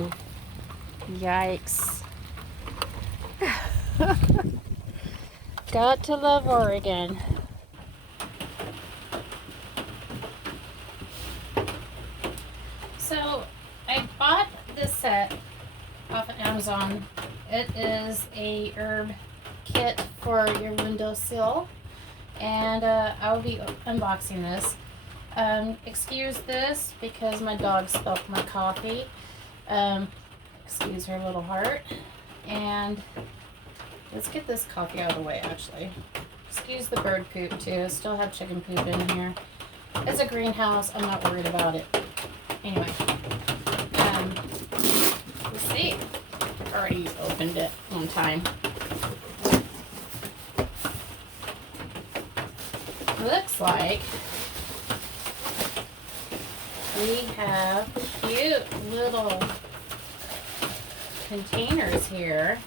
Ooh, yikes. Got to love Oregon. So I bought this set off of Amazon. It is a herb kit for your windowsill, and I will be unboxing this. Excuse this because my dog spilled my coffee. Excuse her little heart. And let's get this coffee out of the way, actually. Excuse the bird poop, too. Still have chicken poop in here. It's a greenhouse. I'm not worried about it. Anyway. Let's see. Already opened it one time. Looks like we have cute little containers here.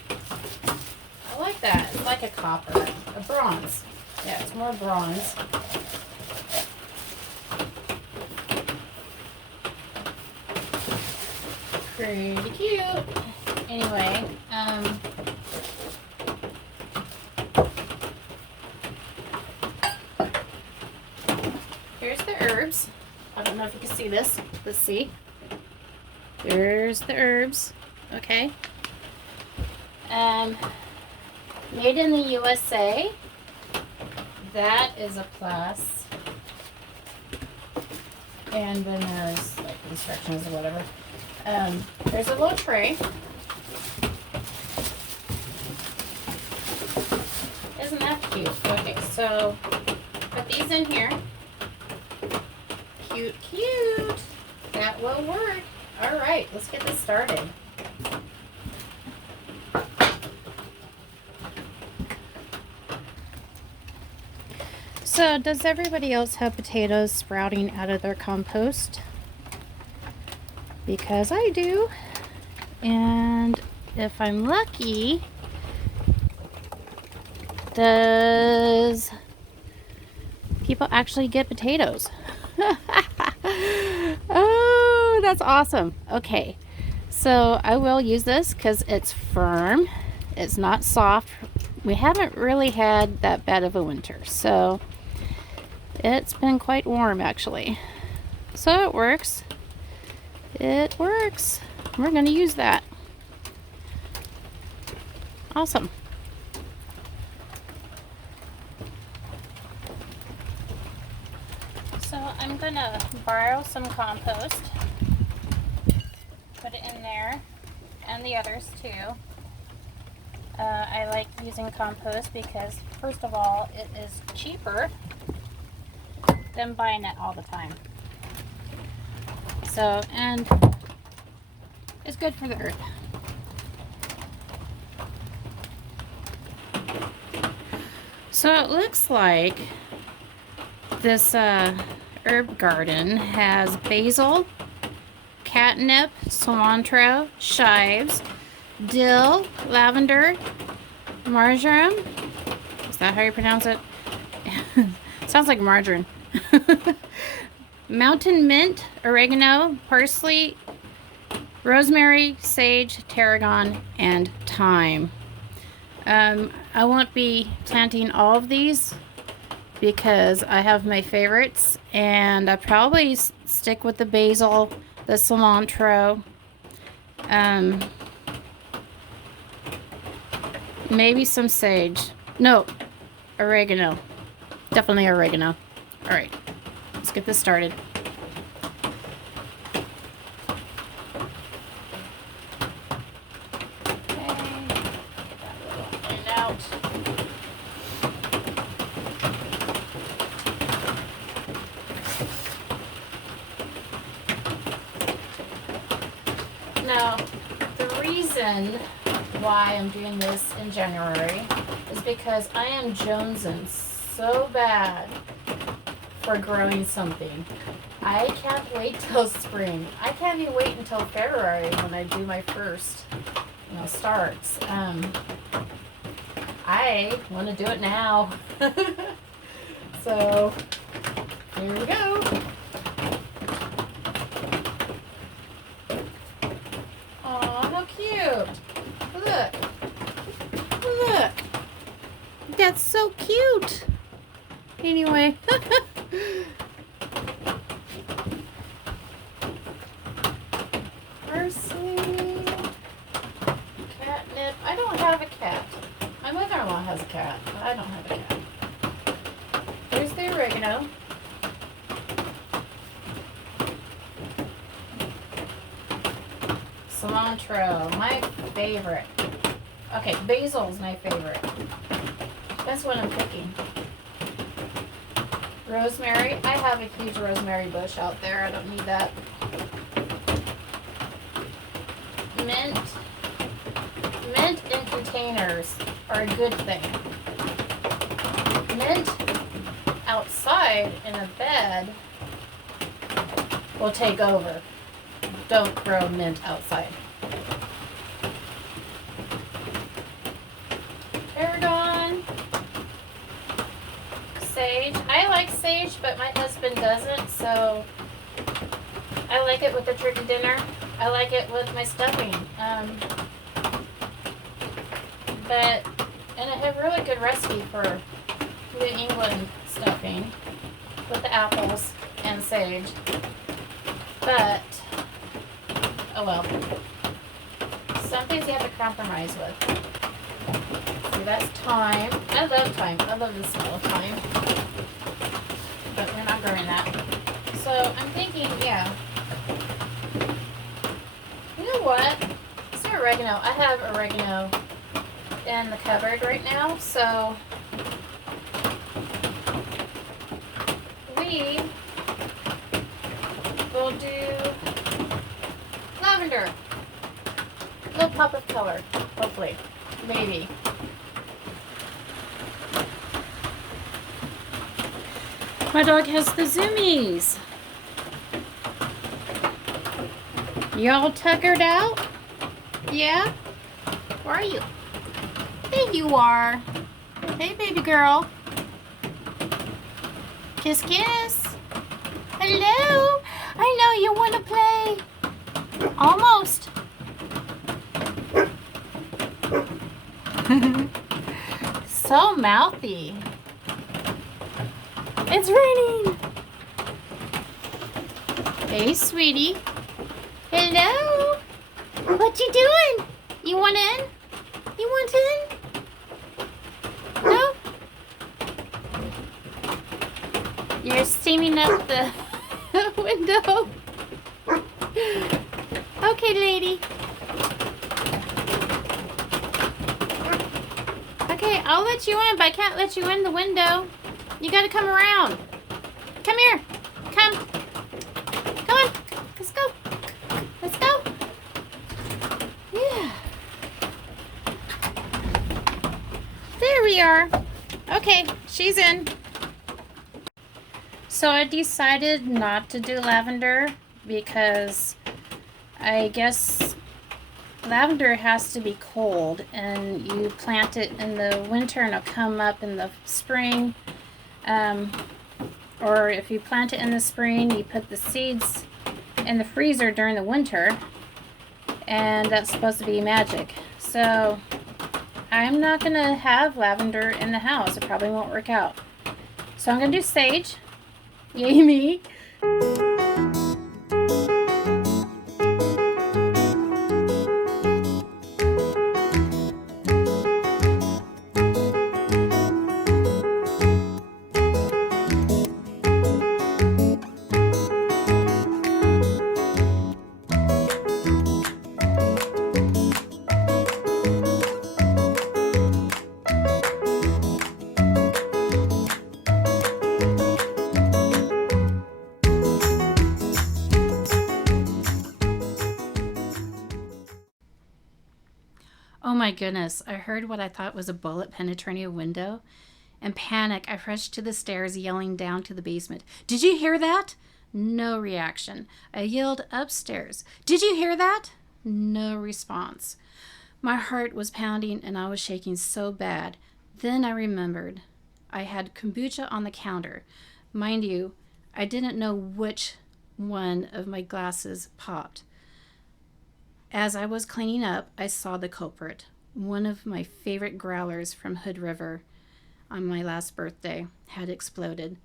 I like that. It's like a copper, a bronze. Yeah, it's more bronze. Pretty cute. Anyway, here's the herbs. I don't know if you can see this. Let's see. There's the herbs. Okay. Made in the USA. That is a plus. And then there's like instructions or whatever. There's a little tray. Isn't that cute? Okay, so put these in here. Cute, cute. That will work. All right, let's get this started. So, does everybody else have potatoes sprouting out of their compost? Because I do. And if I'm lucky, does people actually get potatoes? Oh, that's awesome. Okay, so I will use this because it's firm. It's not soft. We haven't really had that bad of a winter, so it's been quite warm actually. So it works. It works. We're going to use that. Awesome. So I'm going to borrow some compost. Put it in there. And the others too. I like using compost because, first of all, it is cheaper than buying it all the time. So, and it's good for the earth. So it looks like this herb garden has basil, catnip, cilantro, chives, dill, lavender, marjoram. Is that how you pronounce it? Sounds like margarine. Mountain mint, oregano, parsley, rosemary, sage, tarragon, and thyme. I won't be planting all of these because I have my favorites, and I probably stick with the basil, the cilantro, maybe some sage. No, oregano. Definitely oregano. All right, let's get this started. Now, the reason why I'm doing this in January is because I am jonesing so bad for growing something. I can't wait till spring. I can't even wait until February when I do my first, starts. I want to do it now. So, here we go. cute. Look. Look. That's so cute. Anyway. Parsley. Catnip. I don't have a cat. My mother-in-law has a cat, but I don't have a cat. There's the oregano. Cilantro, my favorite. Okay, basil's my favorite. That's what I'm picking. Rosemary. I have a huge rosemary bush out there. I don't need that. Mint. Mint in containers are a good thing. Mint outside in a bed will take over. Don't grow mint outside. Tarragon. Sage. I like sage, but my husband doesn't, so I like it with the turkey dinner. I like it with my stuffing. And I have a really good recipe for New England stuffing with the apples and sage. But, oh well. Some things you have to compromise with. See, that's thyme. I love thyme. I love the smell of thyme. But we're not growing that. So I'm thinking, yeah. You know what? It's oregano. I have oregano in the cupboard right now, so we will do lavender. A little pop of color, hopefully. Maybe. My dog has the zoomies. Y'all tuckered out? Yeah? Where are you? There you are. Hey, baby girl. Kiss, kiss. Hello. I know you want to play. Almost. So mouthy. It's raining. Hey, sweetie. Hello. What you doing? You want in? You want in? No? You're steaming up the window. Okay, lady. Okay, I'll let you in, but I can't let you in the window. You gotta come around. Come here. Come. Come on. Let's go. Let's go. Yeah. There we are. Okay, she's in. So I decided not to do lavender because I guess lavender has to be cold, and you plant it in the winter and it'll come up in the spring. Or if you plant it in the spring, you put the seeds in the freezer during the winter, and that's supposed to be magic. So I'm not going to have lavender in the house. It probably won't work out. So I'm going to do sage. Yay me. Oh my goodness, I heard what I thought was a bullet penetrating a window. In panic, I rushed to the stairs, yelling down to the basement. Did you hear that? No reaction. I yelled upstairs. Did you hear that? No response. My heart was pounding and I was shaking so bad. Then I remembered. I had kombucha on the counter. Mind you, I didn't know which one of my glasses popped. As I was cleaning up, I saw the culprit. One of my favorite growlers from Hood River on my last birthday had exploded.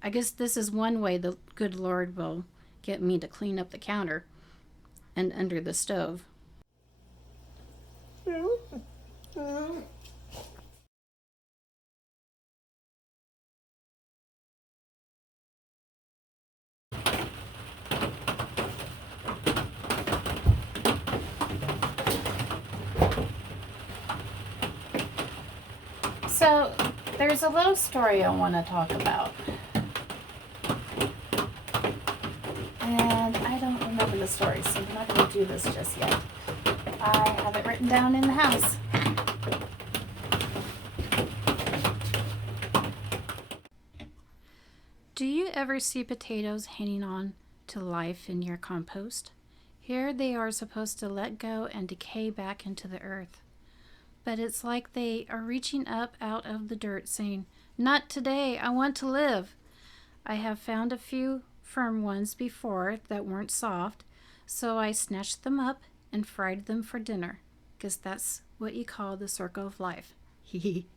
I guess this is one way the good Lord will get me to clean up the counter and under the stove. So, there's a little story I want to talk about. And I don't remember the story, so I'm not going to do this just yet. I have it written down in the house. Do you ever see potatoes hanging on to life in your compost? Here they are supposed to let go and decay back into the earth. But it's like they are reaching up out of the dirt saying, "Not today, I want to live." I have found a few firm ones before that weren't soft, so I snatched them up and fried them for dinner, because that's what you call the circle of life. Hee hee.